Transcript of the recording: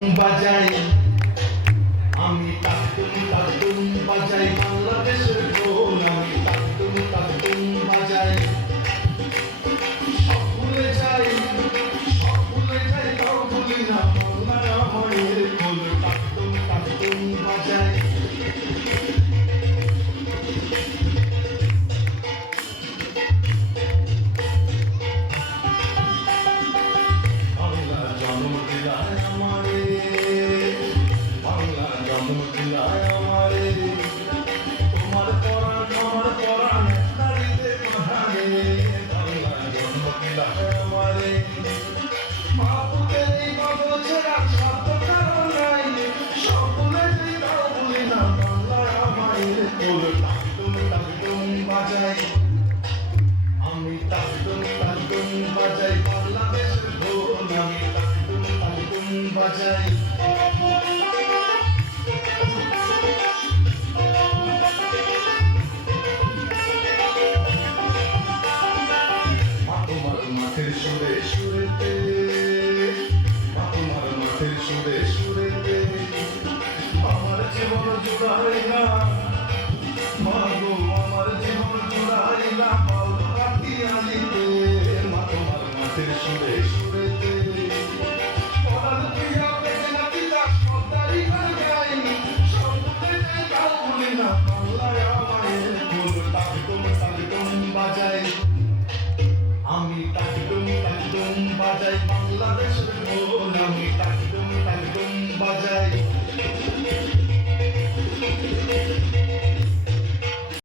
বাজাই আমি তাকতুম বাজাই বাংলাদেশের ঢোল আমি তাকতুম বাজাই সব ভুলে যাই তাও ভুলি না বাংলা আমাদের ঢোল তাকতুম বাজাই বাংলা জন্ম দিলায় আমারে বাংলা জন্ম দিলায় আমারে তোমার পরাণ নারীতে মহানে বাংলা জন্ম দিলায় আমারে মাপুদের এই বাবু ছেড়া শব্দ কারণ নাই সকলে যেই তাও বলি না বাংলা আমারে তোর তাকতুম বাজাই আমি তাকতুম বাজাই বাংলাদেশের ঢোল আমি তাকতুম বাজাই তোমার মাঠের সুরে সুরেতে তোমার মাঠের সুরে সুরেতে আমার জীবন জুড়াইলা মাগো আমার জীবন জুড়াইলা বাউল পাখি আলিতে তোমার মাঠের সুরে সুরে